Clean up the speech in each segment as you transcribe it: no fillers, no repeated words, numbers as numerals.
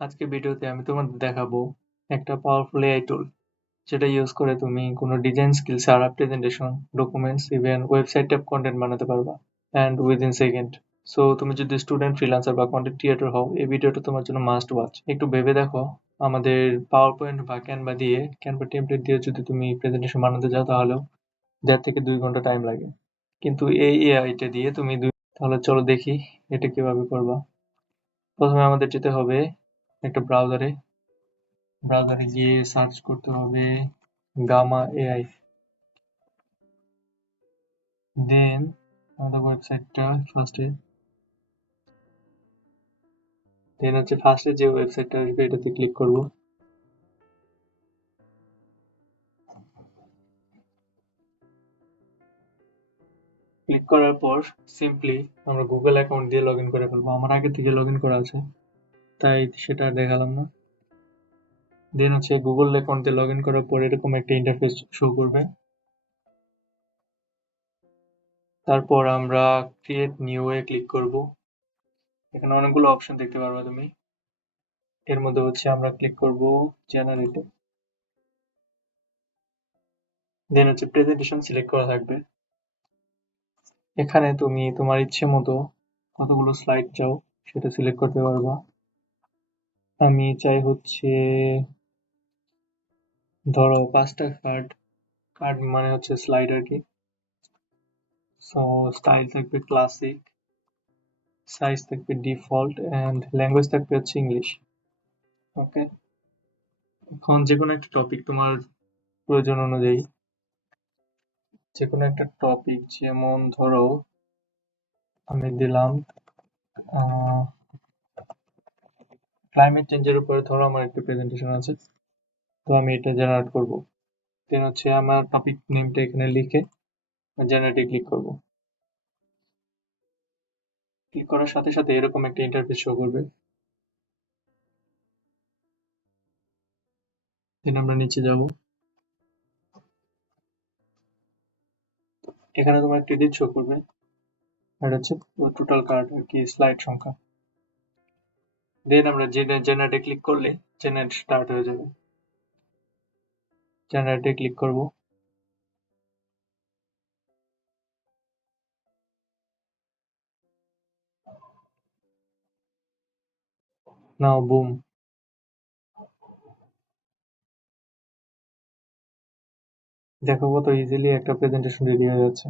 আজকে ভিডিওতে আমি তোমাদের দেখাবো একটা পাওয়ারফুল এআই টুল যেটা ইউজ করে তুমি কোনো ডিজাইন স্কিলস আর presentation documents even website type content বানাতে পারবা অ্যান্ড উইদিন সেকেন্ড। সো তুমি যদি স্টুডেন্ট ফ্রিল্যান্সার বা কন্টেন্ট ক্রিয়েটর হও এই ভিডিওটা তোমার জন্য মাস্ট ওয়াচ। একটু ভেবে দেখো, আমাদের পাওয়ার পয়েন্ট বা ক্যানভা টেমপ্লেট দিয়ে যদি তুমি প্রেজেন্টেশন বানাতে যাও তাহলেও 1.5 থেকে 2 ঘন্টা টাইম লাগে, কিন্তু এই এআইটা দিয়ে তুমি তাহলে চলো দেখি এটা কিভাবে করবা। প্রথমে আমাদের যেতে হবে একটা ব্রাউজারে গিয়ে সার্চ করতে হবে গামা এআই, দেন আমাদের ওয়েবসাইটটা ফার্স্টে যে ওয়েবসাইটটা আসবে এটাতে ক্লিক করব। ক্লিক করার পর সিম্পলি আমরা গুগল অ্যাকাউন্ট দিয়ে লগ ইন করে ফেলবো। আমার আগে থেকে লগ ইন করা আছে তাই সেটা আর দেখালাম না। দেন গুগল অ্যাকাউন্ট দিয়ে লগ ইন করার পর এরকম একটা ইন্টারফেস শো করবে। তারপর আমরা ক্রিয়েট নিউ এ ক্লিক করব। এখানে অনেকগুলো অপশন দেখতে পারবা তুমি। এর মধ্যে আমরা ক্লিক করব জেনারেটে। দেন প্রেজেন্টেশন সিলেক্ট করা থাকবে। এখানে তুমি তোমার ইচ্ছে মতো কতগুলো স্লাইড চাও সেটা সিলেক্ট করতে পারবা। আমি চাই ধরো 5টা কার্ড। কার্ড মানে স্লাইড আর কি। সো স্টাইল থাকবে ক্লাসিক, সাইজ থাকবে ডিফল্ট এন্ড ল্যাঙ্গুয়েজ থাকবে ইংলিশ। ওকে, এখন যে কোনো একটা টপিক তোমার প্রয়োজন অনুযায়ী, যে কোনো একটা টপিক, যেমন ধরো আমি দিলাম ক্লাইমেট চেঞ্জের উপরে। ধরো আমার একটা প্রেজেন্টেশন আছে, তো আমি এটা জেনারেট করব। দেন আমার টপিক নেমটা এখানে লিখে জেনারেটে ক্লিক করব। ক্লিক করার সাথে সাথে এরকম একটা ইন্টারফেস শো করবে। দেন আমরা নিচে যাব। এখানে তোমার ক্রেডিট শো করবে, আর টোটাল কার্ড আর কি, স্লাইড সংখ্যা। দেন আমরা জেনারেটে ক্লিক করলে জেনারেট স্টার্ট হয়ে যাবে। জেনারেটে ক্লিক করব। নাও বুম, দেখো কত ইজিলি একটা প্রেজেন্টেশন রেডি হয়ে যাচ্ছে।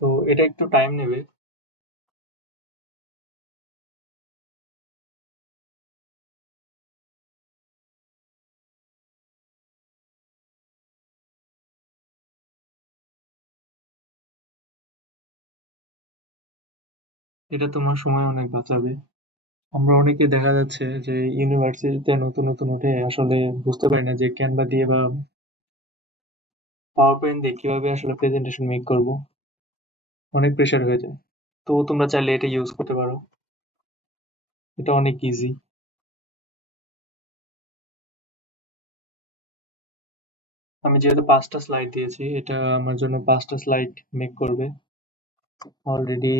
সো এটা একটু টাইম নেবে। এটা তোমার সময় অনেক বাঁচাবে। আমরা অনেকে দেখা যাচ্ছে যে ইউনিভার্সিটিতে নতুন নতুন উঠে আসলে বুঝতে পারি না যে ক্যানভা দিয়ে বা পাওয়ার পয়েন্ট দিয়ে কিভাবে আসলে প্রেজেন্টেশন মেক করব। অনেক প্রেশার হয়ে যায়। তো তোমরা চাইলে এটা ইউজ করতে পারো, এটা অনেক ইজি। আমি যেহেতু 5টা স্লাইড দিয়েছি, এটা আমার জন্য 5টা স্লাইড মেক করবে। অলরেডি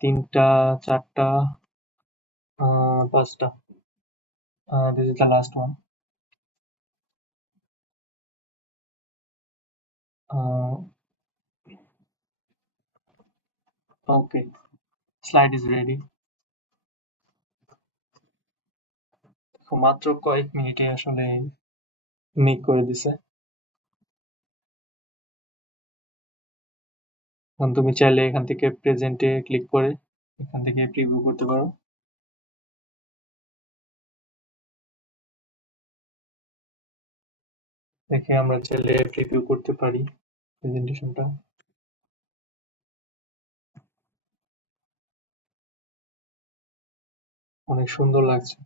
3টা, 4টা, 5টা। This is the last one. Okay, slide is ready. মাত্র কয়েক মিনিটে আসলে মেক করে দিছে। এখন তুমি চাইলে এখান থেকে প্রেজেন্টে ক্লিক করে এখান থেকে প্রিভিউ করতে পারো। দেখে আমরা চাইলে প্রিভিউ করতে পারি প্রেজেন্টেশনটা। অনেক সুন্দর লাগছে।